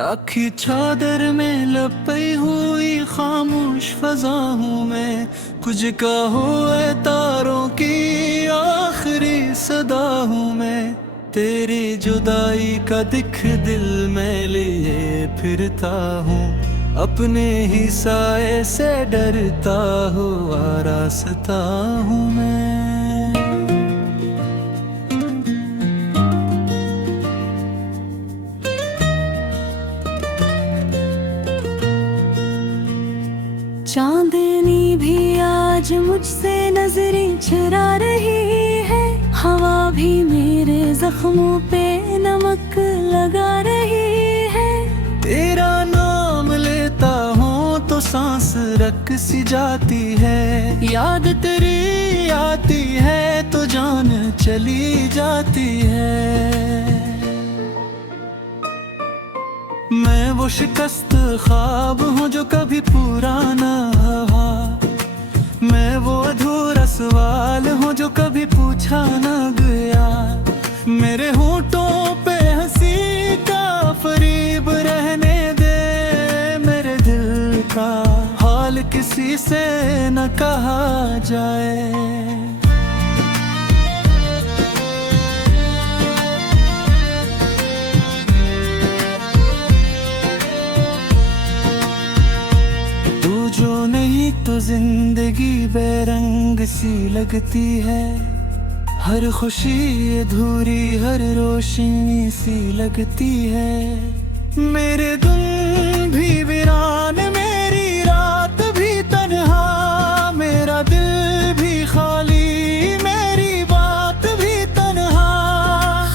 राखी चादर में लपटी हुई खामोश फजा हूँ मैं, कुछ कहो ऐ तारों की आखिरी सदा हूँ मैं। तेरी जुदाई का दिख दिल में लिए फिरता हूँ, अपने ही साए से डरता हुआ रास्ता हूँ मैं। चांदनी भी आज मुझसे नजरें चुरा रही है, हवा भी मेरे जख्मों पे नमक लगा रही है। तेरा नाम लेता हूँ तो सांस रक सी जाती है, याद तेरी आती है तो जान चली जाती है। मैं वो शिकस्त ख्वाब हूँ जो कभी पूरा ना हुआ, मैं वो अधूरा सवाल हूँ जो कभी पूछा ना गया। मेरे होंठों पे हंसी का फरीब रहने दे, मेरे दिल का हाल किसी से न कहा जाए। जो नहीं तो जिंदगी बेरंग सी लगती है, हर खुशी अधूरी हर रोशनी सी लगती है। मेरे दिन भी वीरान मेरी रात भी तन्हा, मेरा दिल भी खाली मेरी बात भी तन्हा।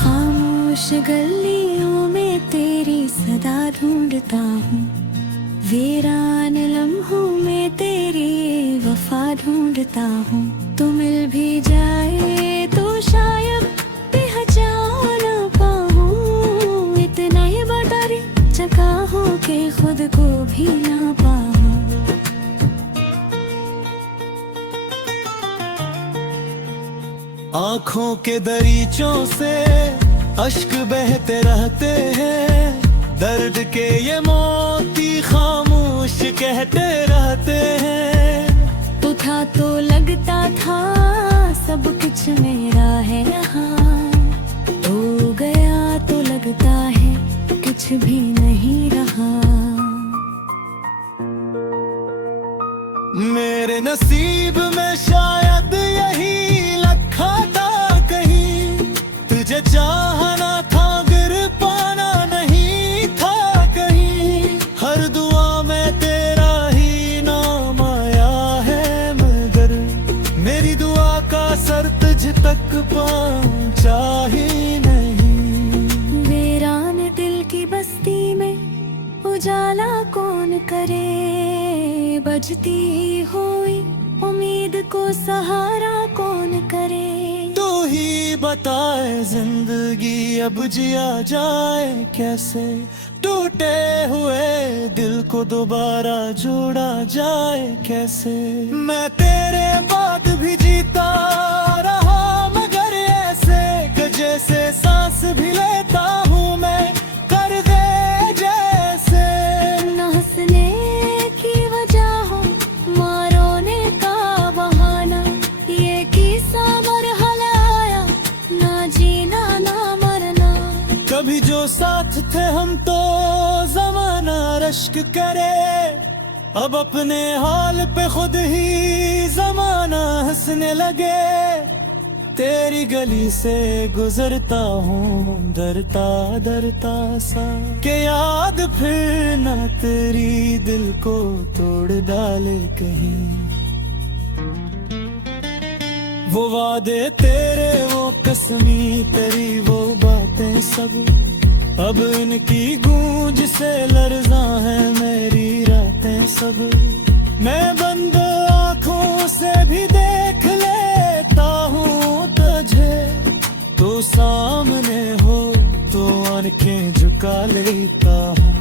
खामोश गलियों में तेरी सदा ढूंढता हूँ, वीरान लम्हों में तेरी वफा ढूंढता हूँ। तू मिल भी जाए तो शायद पहचान ना पाऊँ, इतना ही बता चका हूँ कि खुद को भी ना पाऊँ। आँखों के दरीचों से अश्क बहते रहते हैं, दर्द के ये मोती खामोश कहते रहते हैं। तू था तो लगता था सब कुछ मेरा है यहाँ, तो गया तो लगता है कुछ भी नहीं रहा। मेरे नसीब में शायद यही लिखा था कहीं, तुझे चाहना था गिर पाना नहीं था कहीं। हर दुआ में तेरा ही नाम आया है, मगर मेरी दुआ का असर तुझ तक पहुंचा ही नहीं। वीरान दिल की बस्ती में उजाला कौन करे, बजती हुई उम्मीद को सहारा कौन करे। तू ही बताए जिंदगी अब जिया जाए कैसे, टूटे हुए दिल को दोबारा जोड़ा जाए कैसे। मैं तेरे बाद भी जीता रहा मगर ऐसे कि जैसे सांस भी लेता हूँ मैं कर दे जैसे। न हंसने की वजह हो मारोने का बहाना, ये किस्सा मरहला आया ना जीना ना मरना। कभी जो साथ थे हम तो जमाना रश्क करे, अब अपने हाल पे खुद ही जमाना हंसने लगे। तेरी गली से गुजरता हूँ डरता डरता सा, के याद फिर न तेरी दिल को तोड़ डाले कहीं। वो वादे तेरे वो कसमी तेरी वो बातें सब, अब इनकी गूंज से लर्जा है मेरी रातें सब। मैं बंद आँखों से भी देख लेता हूँ तुझे, तो सामने हो तो आंखें झुका लेता हूँ।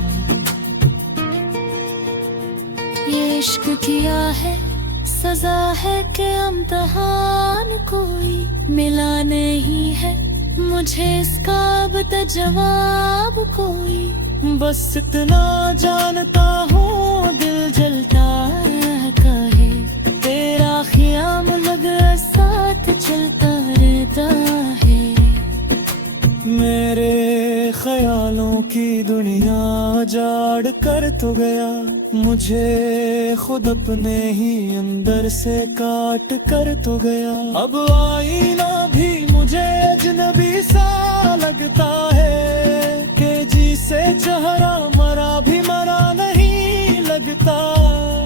ये इश्क किया है सजा है कि इम्तिहान कोई मिला नहीं है मुझे इसका अब तक जवाब कोई। बस इतना जानता हूँ दिल जलता है, तेरा ख़याम लगा साथ चलता रहता है। मेरे ख्यालों की दुनिया जाड़ कर तो गया, मुझे खुद अपने ही अंदर से काट कर तो गया। अब आईना भी मुझे अजनबी सा लगता है, कि जिसे चेहरा मरा भी मरा नहीं लगता।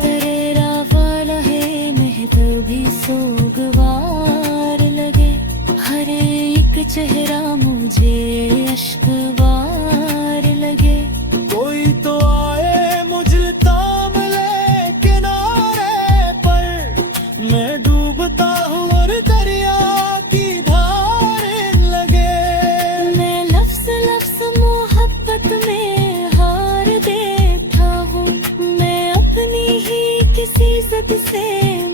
तेरा वाला है महबूब भी सोगवार लगे, हर एक चेहरा मुझे अश्कवार लगे। कोई तो आए मुझे ताम ले किनारे पर, मैं डूबता हूँ और दरिया की धार लगे। मैं लफ्ज़ लफ्ज़ मोहब्बत में हार बैठा हूँ, मैं अपनी ही किसी ज़द से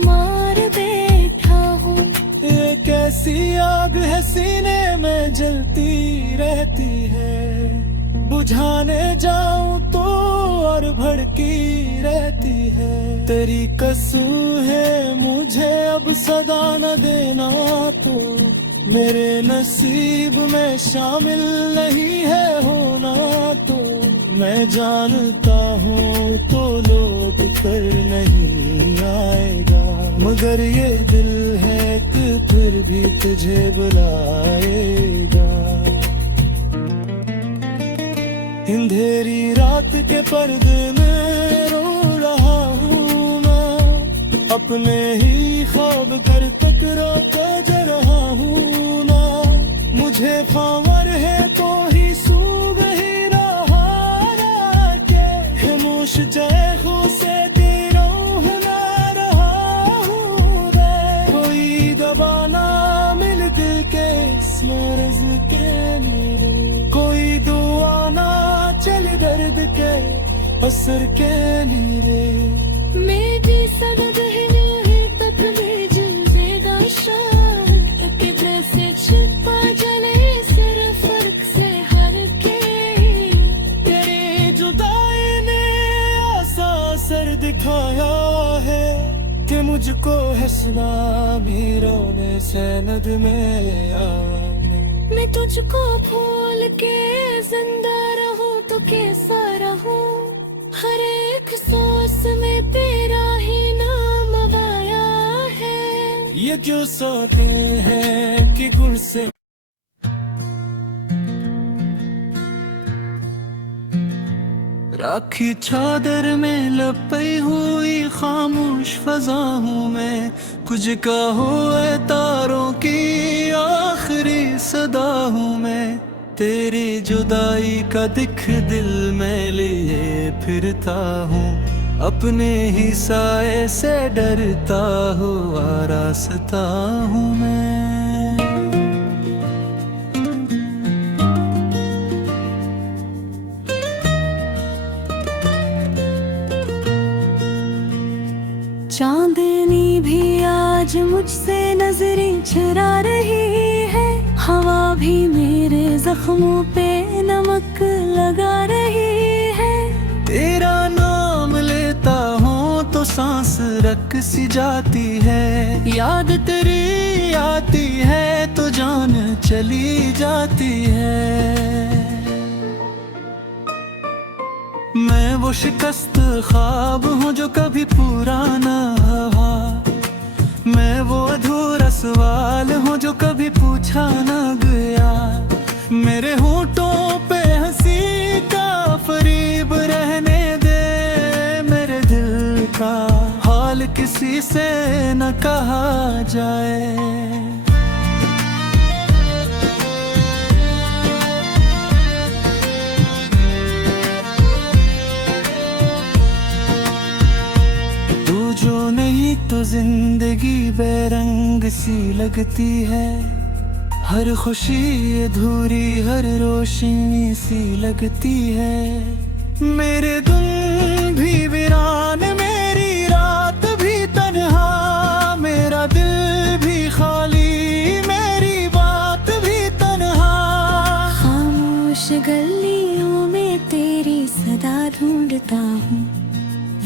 मार बैठा हूँ। एक ऐसी आग है सीने में जलती रहती है, बुझाने जाऊं तो और भड़की रहती है। तेरी कसम है मुझे अब सदा न देना, तो मेरे नसीब में शामिल नहीं है होना। तो मैं जानता हूँ तो लोग कर नहीं आएगा, मगर ये दिल है कि फिर भी तुझे बुलाएगा। अंधेरी रात के पर्दे में रो रहा हूँ मैं, अपने ही ख्वाब कर टकरा कर रहा हूँ ना। मुझे फावर है तो ही सूग ही रहा के, खामोश जैखों से गिरोह ना रहा हूँ मैं। कोई दबाना मिल दिल के मर्ज के लिए, कोई दुआ ना चल दर्द के असर के लिए। मेरी सनद है नहीं तक में जलवेगा शान, किब्र से छिपा जले सिर्फ फर्क से हर के। तेरी जुदाई ने ऐसा असर दिखाया है, कि मुझको है सुनामी रोने से नद में आने। मैं तुझको भूल के जिंदा रहूं तो कैसा रहूं, हर एक सांस में तेरा ही नाम आया है। ये क्यों सोते हैं कि गुण से राखी चादर में लपई हुई खामोश फजा हूँ मैं, कुछ कहो ऐ तारों की आखिरी सदा हूँ मैं। तेरी जुदाई का दिख दिल में लिए फिरता हूँ, अपने ही साए से डरता हुआ रास्ता हूँ मैं। चांदनी भी आज मुझसे नजरें चुरा रही है, हवा भी मेरे जख्मों पे नमक लगा रही है। तेरा नाम लेता हूँ तो सांस रक सी जाती है, याद तेरी आती है तो जान चली जाती है। मैं वो शिकस्त ख्वाब हूँ जो कभी पूरा ना हुआ, मैं वो अधूरा सवाल हूँ जो कभी पूछा ना गया। मेरे होठों पे हंसी का फरीब रहने दे, मेरे दिल का हाल किसी से न कहा जाए। जो नहीं तो जिंदगी बेरंग सी लगती है, हर खुशी अधूरी हर रोशनी सी लगती है। मेरे दिन भी वीरान मेरी रात भी तन्हा, मेरा दिल भी खाली मेरी बात भी तन्हा। खामोश गलियों में तेरी ढूंढता हूँ,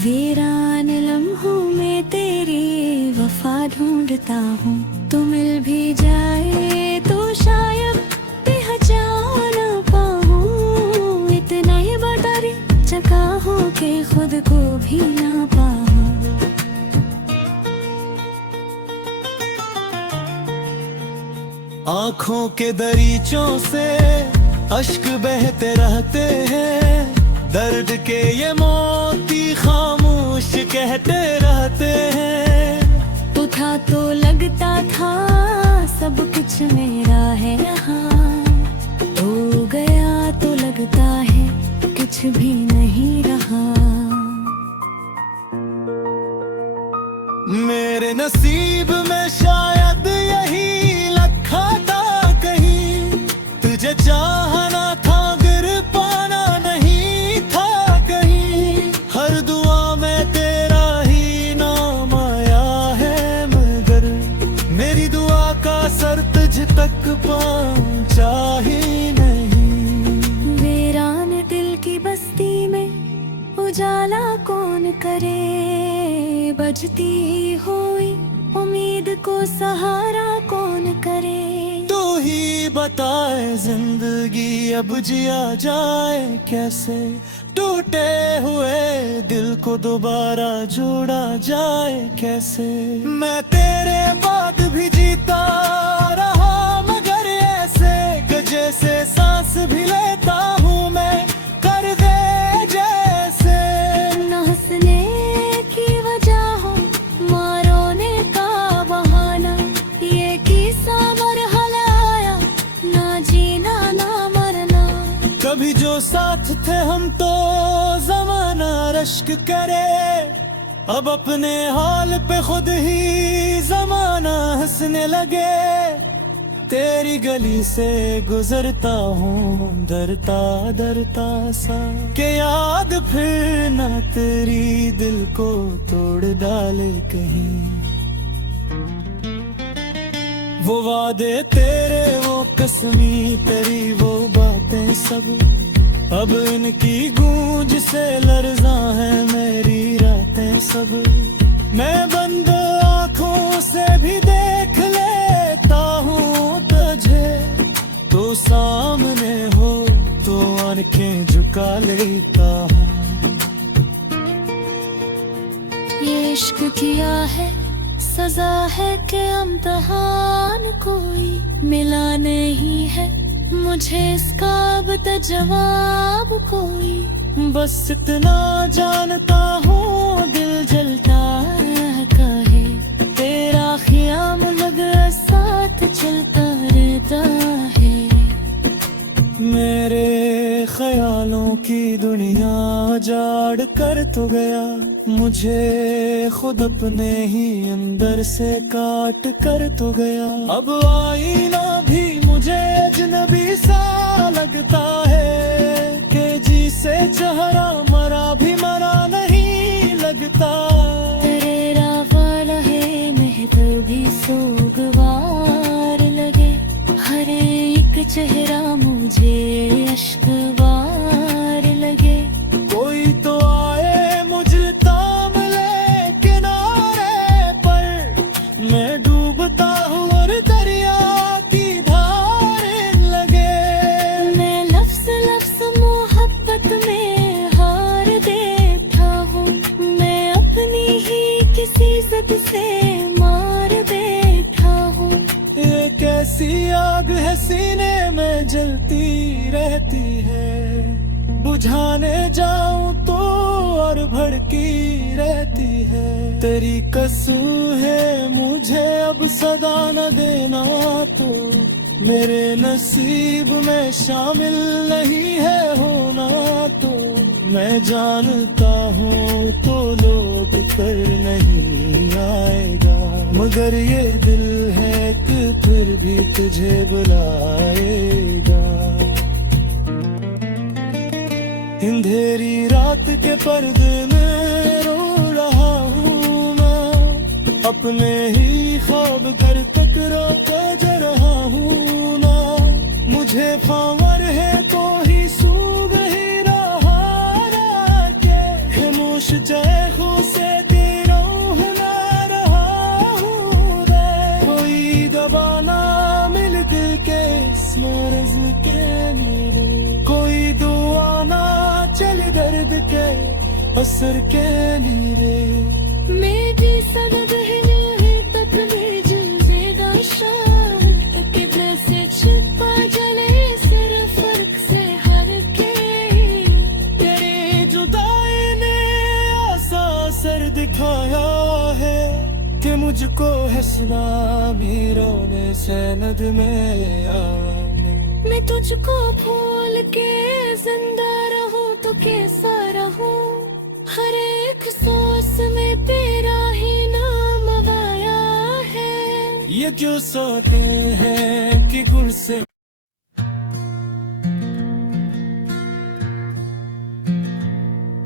वीरान लम्हों में तेरी वफा ढूंढता हूँ। तू मिल भी जाए तो शायद पहचान ना पाऊँ, इतना ही बता रे चका हो के खुद को भी ना पाऊँ। आँखों के दरीचों से अश्क बहते रहते हैं, दर्द के ये मोती खामोश कहते रहते हैं। तू था तो लगता था सब कुछ मेरा है यहाँ, हो गया तो लगता है कुछ भी नहीं रहा। मेरे नसीब में शायद यही लिखा था कहीं, तुझे चाहना था गिर पाना नहीं था कहीं। हर दुआ में तेरा ही नाम आया है, मगर मेरी दुआ का असर तुझ तक पहुंचा ही नहीं। वीरान दिल की बस्ती में उजाला कौन करे, बजती हुई उम्मीद को सहारा कौन करे। तू ही बताए जिंदगी अब जिया जाए कैसे, टूटे हुए दिल को दोबारा जोड़ा जाए कैसे। मैं तेरे बाद भी जीता रहा मगर ऐसे कि जैसे सांस भी लेता हूँ मैं कर दे जैसे। न हंसने की वजह हो, मारोने का बहाना, ये किस्सा मरहला आया, ना जीना ना मरना। कभी जो साथ थे हम तो जमाना रश्क करे, अब अपने हाल पे खुद ही जमाना हंसने लगे। तेरी गली से गुजरता हूँ डरता डरता सा, के याद फिर ना तेरी दिल को तोड़ डाले कहीं। वो वादे तेरे वो कसमी तेरी वो बातें सब, अब इनकी गूंज से लर्जा है मेरी रातें सब। मैं बंद आँखों से भी देख लेता हूँ तुझे, तो सामने हो तो आंखें झुका लेता हूँ। ये इश्क किया है सजा है कि इम्तिहान कोई मिला नहीं है मुझे इसका अब तक जवाब कोई। बस इतना जानता हूँ दिल जलता कहे तेरा ख्याल लगा साथ चलता रहता है। मेरे ख्यालों की दुनिया उजाड़ कर तो गया, मुझे खुद अपने ही अंदर से काट कर तो गया। अब आईना भी मुझे अजनबी सा लगता है कि जिसे चेहरा मरा भी मरा नहीं लगता। तेरा वाला है मेहतर भी सोगवार लगे, हर एक चेहरा मुझे अश्कवार लगे। कोई तो आए मुझे ताम ले किनारे पर, मैं डूबता हूँ और दरिया की धार लगे। मैं लफ्ज़ लफ्ज़ मोहब्बत में हार बैठा हूँ, मैं अपनी ही किसी ज़द से मार बैठा हूँ। एक ऐसी आग है सीने में जलती रहती है, बुझाने जाऊं तो और भड़की रहती है। तेरी कसम है मुझे अब सदा न देना, तो मेरे नसीब में शामिल नहीं है होना। तो मैं जानता हूँ तो लोग कर नहीं आएगा, मगर ये दिल है कि फिर भी तुझे बुलाएगा। अंधेरी रात के पर्दे में रो रहा हूँ मैं, अपने ही ख्वाब कर टकरा जा रहा हूँ ना। मुझे फावर है तो ही सूझ ही रहा मर्ज के मेरे, कोई दुआ ना चले दर्द के असर के लिए। मेरी सनद है तक में जलवेगा शार के वैसे छिपा जले सिर्फ फर्क से हर के। तेरी जुदाई ने ऐसा असर दिखाया है कि मुझको है सुनामी रोने सनद में आने। मैं तुझको भूल के जिंदा रहूं तो कैसा रहूं, हर एक सांस में तेरा ही नाम आया है। ये क्यों सोते हैं कि गुण से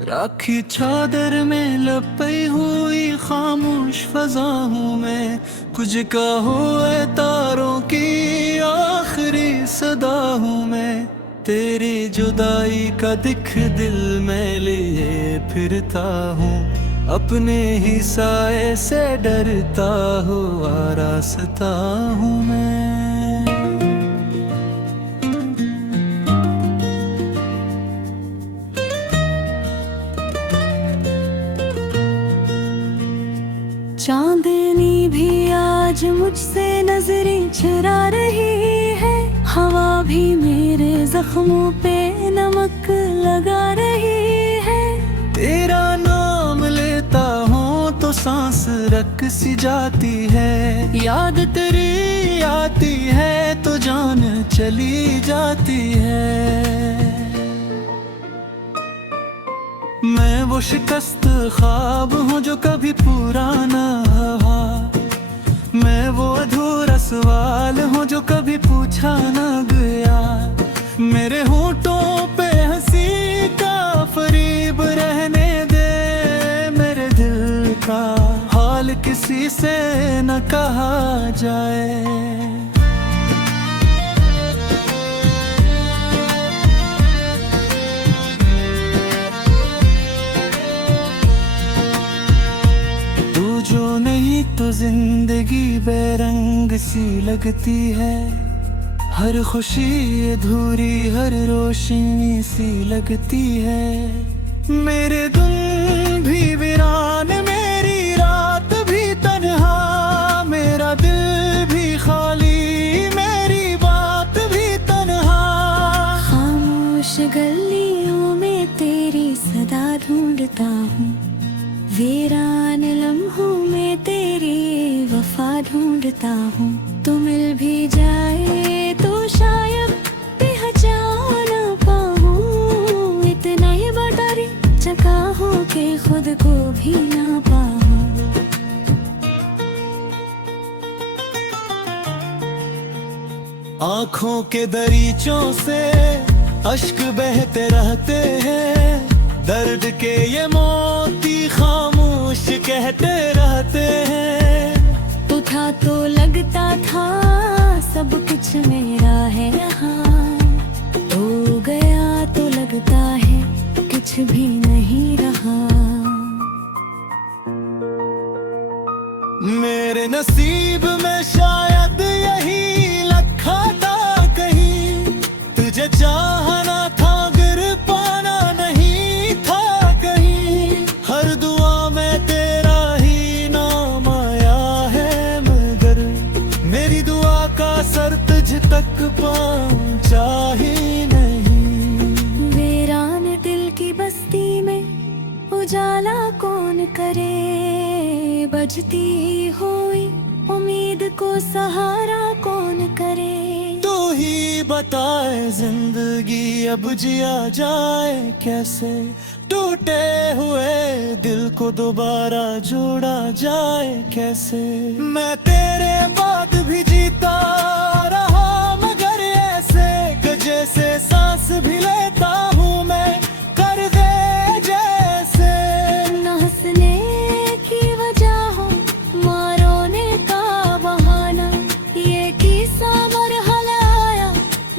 राखी चादर में लपई हुई खामोश फजा हूँ मैं, कुछ कहो ए तारों की आखिरी सदा हूँ मैं। तेरी जुदाई का दिख दिल में लिए फिरता हूँ, अपने ही साए से डरता हुआ रास्ता हूँ मैं। चांदनी भी आज मुझसे नजरें चुरा रही है, हवा भी मेरे जख्मों पे नमक लगा रही है। तेरा नाम लेता हूँ तो सांस रक सी जाती है, याद तेरी आती है तो जान चली जाती है। मैं वो शिकस्त ख्वाब हूँ जो कभी पूरा ना हुआ, मैं वो अधूरा सवाल हूँ जो कभी पूछा ना गया। मेरे होंठों पे हंसी का फरीब रहने दे, मेरे दिल का हाल किसी से न कहा जाए। जो नहीं तो जिंदगी बेरंग सी लगती है, हर खुशी अधूरी हर रोशनी सी लगती है। मेरे दिन भी वीरान मेरी रात भी तन्हा, मेरा दिल भी खाली मेरी बात भी तन्हा। खामोश गलियों में तेरी सदा ढूंढता हूँ, वीरान लम्हों में तेरी वफा ढूंढता हूँ। तू मिल भी जाए तो शायद पहचान ना पाऊँ, इतना ही बटारी चका हूँ कि खुद को भी ना पाऊँ। आँखों के दरीचों से अश्क बहते रहते हैं, दर्द के ये मोती खामोश कहते रहते हैं। तू था तो लगता था सब कुछ मेरा है यहाँ, हो गया तो लगता है कुछ भी नहीं रहा। मेरे नसीब में शायद यही लिखा था कहीं, तुझे चाहना था गिर पाना नहीं था कहीं। हर दुआ में तेरा ही नाम आया है, मगर मेरी दुआ का सर तुझ तक पहुंचा ही नहीं। वीरान दिल की बस्ती में उजाला कौन करे, बजती हुई उम्मीद को सहारा कौन करे। तू ही बताए जिंदगी अब जिया जाए कैसे, टूटे हुए दिल को दोबारा जोड़ा जाए कैसे। मैं तेरे बाद भी जीता रहा मगर ऐसे कि जैसे सांस भी लेता हूँ मैं कर दे जैसे। न हंसने की वजह हो मारोने का बहाना, ये किस्सा मरहला आया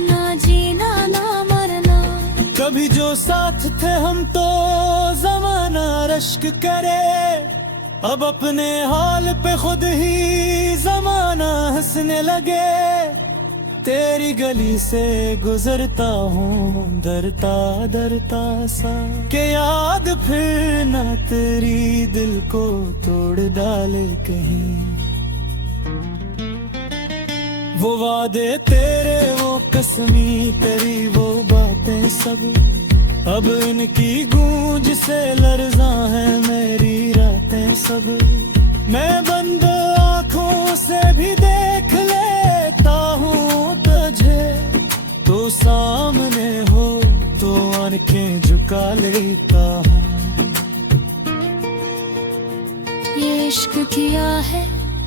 ना जीना ना मरना। कभी जो साथ थे हम तो जमाना रश्क करे, अब अपने हाल पे खुद ही जमाना हंसने लगे। तेरी गली से गुजरता हूँ डरता डरता सा के याद फिर ना तेरी दिल को तोड़ डाले कहीं। वो वादे तेरे वो कसमी तेरी वो बातें सब अब इनकी गूंज से लर्ज़ा है मेरी रातें सब। मैं बंद आँखों से भी देख लेता हूँ तुझे, तो सामने हो तो आंखें झुका लेता हूँ। ये इश्क किया है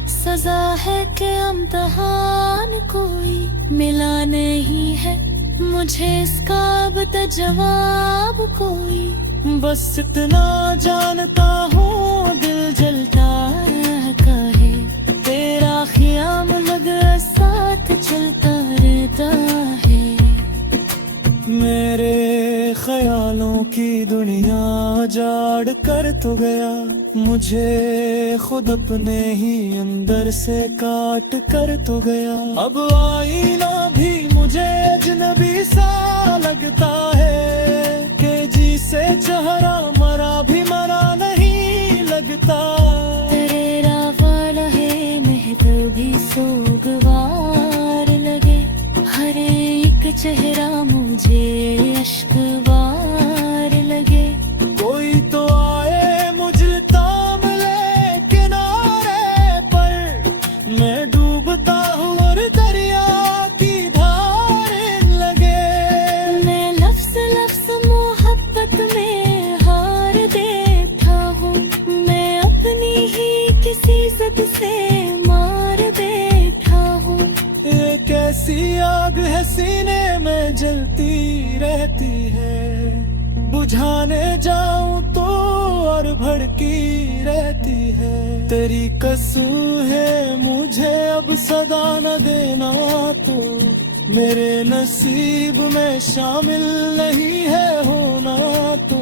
सजा है कि इम्तिहान कोई मिला नहीं है मुझे इसका अब तक जवाब कोई। बस इतना जानता हूँ दिल जलता कहे तेरा ख्याल लगा साथ चलता रहता है। मेरे ख्यालों की दुनिया जाड़ कर तो गया, मुझे खुद अपने ही अंदर से काट कर तो गया। अब आईना भी मुझे अजनबी सा लगता है कि जिसे चेहरा मरा भी मरा नहीं लगता। तेरा वाला है महबूब भी सोगवार लगे हर एक चेहरा मुझे अश्कवार लगे। कोई तो आए मुझे ताम ले किनारे पर, मैं डूबता हूँ और दरिया की धार लगे। मैं लफ्ज़ लफ्ज़ मोहब्बत में हार बैठा हूँ, मैं अपनी ही किसी ज़द से मार बैठा हूँ। एक ऐसी आग है सीने में जलती रहती है, बुझाने जाऊं तो और भड़की रहती है। तेरी कसम है मुझे अब सदा न देना, तो मेरे नसीब में शामिल नहीं है होना। तो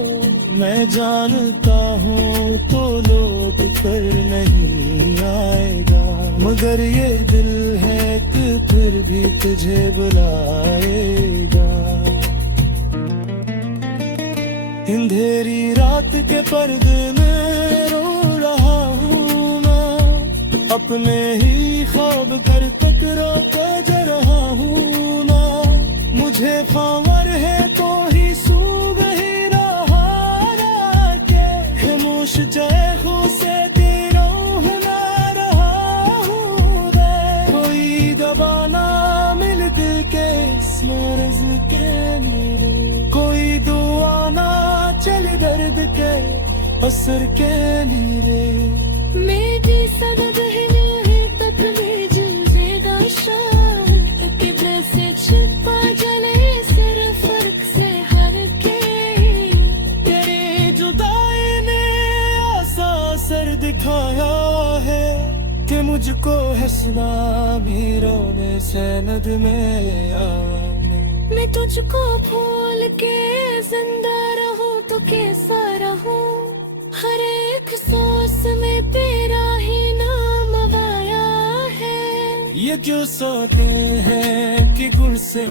मैं जानता हूँ तो लोग कर नहीं आएगा, मगर ये दिल है कि फिर भी तुझे बुलाएगा। अंधेरी रात के पर्दे में रो रहा हूँ मैं, अपने ही ख्वाब कर टकरा कर रहा हूँ ना। मुझे फावर है तो ही सूब ही रहा के खामोश चेहरों से दिलों ना रहा हूँ। कोई दवा ना मिल दिल के मर्ज के लिए, कोई दुआ ना चल दर्द के असर के लिए। मेरी सनद है तक में जलेगा शाम किबरे से छिपा जले सिर फर्क से हर के। तेरी जुदाई ने ऐसा असर दिखाया है कि मुझको हंसना भी रोने से नद में आने। मैं तुझको भूल के जिंदा रहूं तो कैसा रहूं, हर एक सांस में तेरा ही नाम आया है। ये क्यों सोते हैं कि गुण से